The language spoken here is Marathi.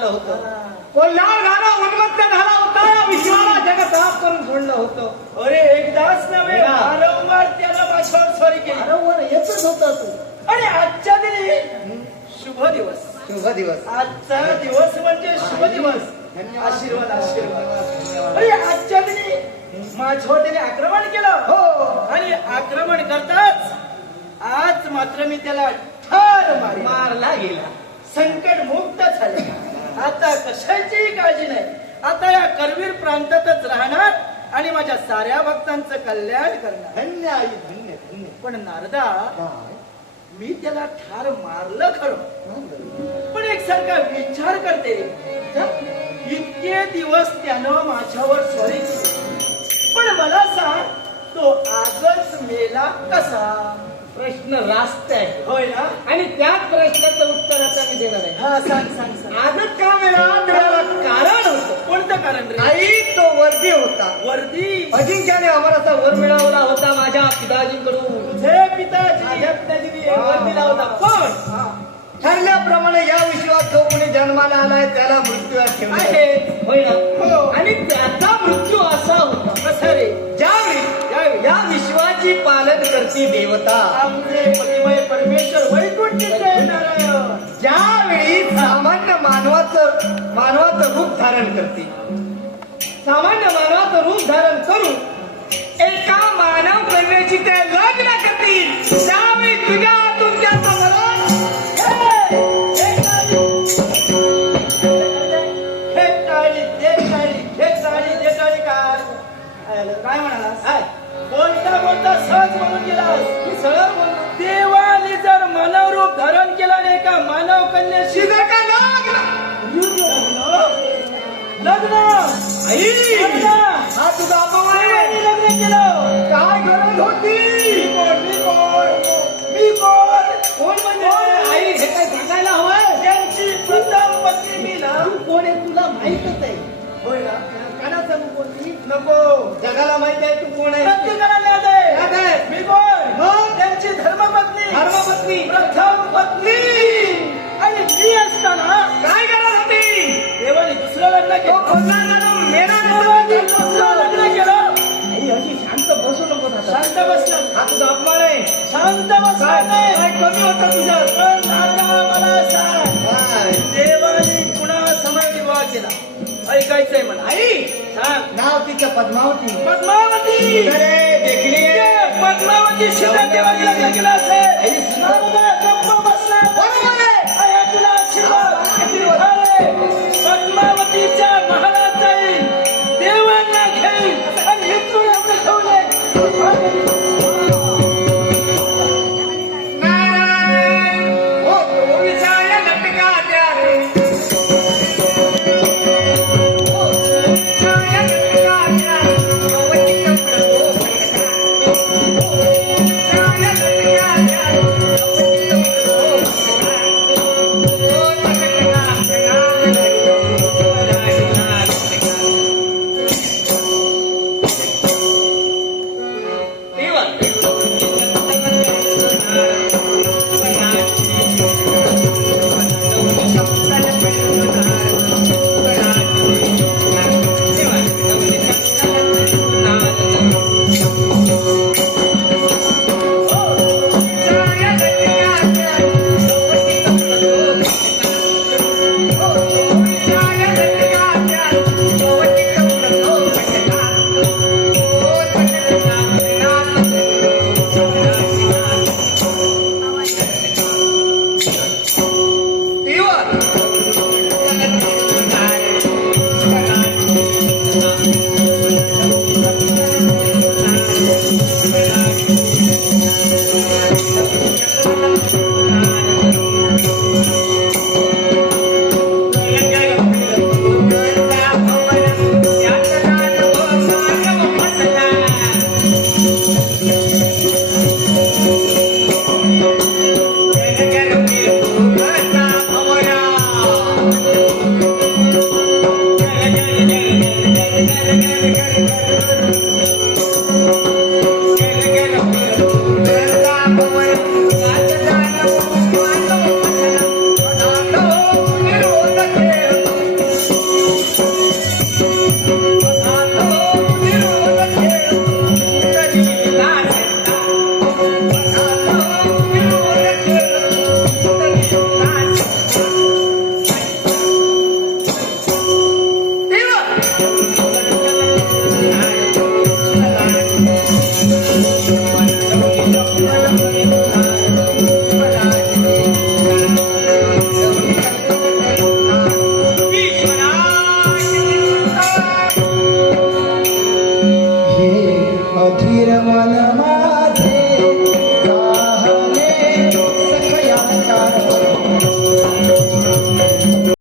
आलं होतं. कोल्हार गाणं उन्मत्त झाला होता. या विश्वाला जग साफ करून सोडलं होतं. अरे एकदाच नव्हे, वारंवार त्याला माझ्यावर स्वारी केली. बरोबर येतच होता तू. आणि आजच्या दिनी शुभ दिवस. शुभ दिवस. आजचा दिवस म्हणजे शुभ दिवस. आशीर्वाद आशीर्वाद. अरे आजच्या दिनी माझ्यावर त्याने आक्रमण केलं. हो. आणि आक्रमण करताच आज मात्र मी त्याला ठार मारला गेला. संकट मुक्त झाले. आता कशाचीही काळजी नाही. आता या करवीर प्रांतातच राहणार आणि माझ्या साऱ्या भक्तांचं कल्याण करणार. धन्य आई धन्य धन्य. पण नारदा, मी त्याला ठार मारलं खरं, पण एक सारखा विचार करते. इतके दिवस त्यानं माझ्यावर स्वारी केली, पण मला सांग, तो आजच मेला कसा? प्रश्न रास्त आहे. होय ना? आणि त्याच प्रश्नाचं उत्तर आता मी देणार आहे. हा, सांग सांग सांग. आजच का मिळाला? त्याला कारण होतं. कोणतं कारण रे? आई तो वर्दी होता. वर्दी? अजिंक्याने आम्हाला वर मिळवला होता माझ्या पिताजींकडून. तुझे पिताजी? माझ्या पिताजीने एक वर्दीला होता. पण ठरल्याप्रमाणे या विश्वात जो कोणी जन्माला आलाय त्याला मृत्यू ठेवला आहे. होय ना? हो. आणि त्याचा मृत्यू असा होता. कसा रे? ज्यावेळी या विश्वाची पालन करती देवता, आमचे पतिमय परमेश्वर वैकुंठीचे नारायण, ज्यावेळी सामान्य मानवाचं रूप धारण करते, सामान्य मानवाचं रूप धारण करून एका मानव कन्याची ते लग्न करतील, त्यावेळी तुमच्या समोर काय म्हणाला? बोलता बोलता सहज म्हणून गेलास. सरळ बोल. देवाने जर मानव रूप धारण केला नाही का मानव कन्याशी जर का लग्न लग्न हा तुझा अपमान आहे. लग्न केलं. काय गरज होती? मी कोण म्हणजे आई हे काय सांगायला हवंय? त्यांची प्रथम पत्नी मी ना. तू कोण आहे तुला माहितच आहे. होय ना? काना सांगू कोणती? नको. जगाला माहिती आहे तू कोण आहे. प्रत्येकाला याद आहे. मी कोण? त्यांची धर्मपत्नी. धर्मपत्नी प्रथम पत्नी. आणि मी असताना काय गरज होती? देवाने दुसरं लग्न तो केलं. खोलणार मेरा देवाने दुसरं लग्न केलं. आई अशी शांत बसू नको आता. शांत बसला. हा तुझा अपमान आहे. शांत बसला नाही. काय कमी होतं तुझं? पण नाता मला सांग, काय? देवाने पुन्हा समय विवाह केला. ऐकायचंय मला. आई सांग. नाव तिचं पद्मावती. पद्मावती. अरे देखणी आहे. पद्मावती सीता देवाने लग्न केलं असेल.